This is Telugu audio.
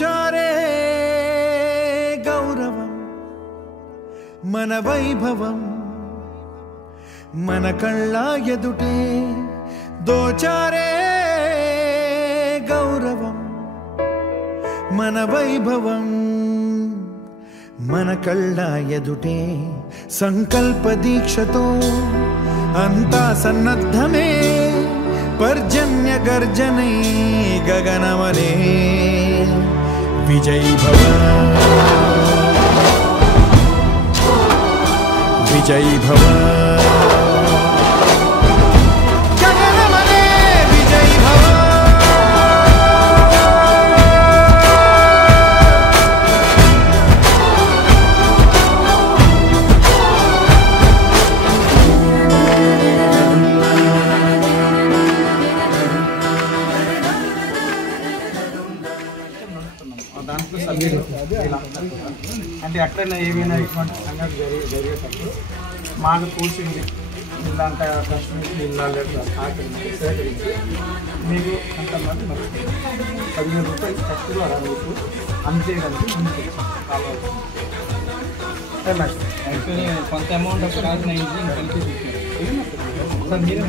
దోచారే గౌరవం మన వైభవం మన కళ్ళ ఎదుటే దోచారే గౌరవం మన వైభవం మన కళ్ళ ఎదుటే సంకల్ప దీక్షతో అంతా సన్నద్ధమే पर्जन्य गर्जने गगनमने विजयी भव विजयी भव गगनमने विजयी भव దాంట్లో సభ్యులు అంటే ఎక్కడైనా ఏమైనా ఇటువంటి సంఘటన జరిగేటప్పుడు మాకు కూర్చుంది ఇల్లంతా కష్టమించి ఇళ్ళ సేకరించి మీకు కొంతమంది మరి 15 రూపాయలు ఖర్చు ద్వారా మీకు అందజేయడానికి ముందుకు యాక్చువల్లీ కొంత అమౌంట్ ఒక రాజు కలిపి సార్ మీరే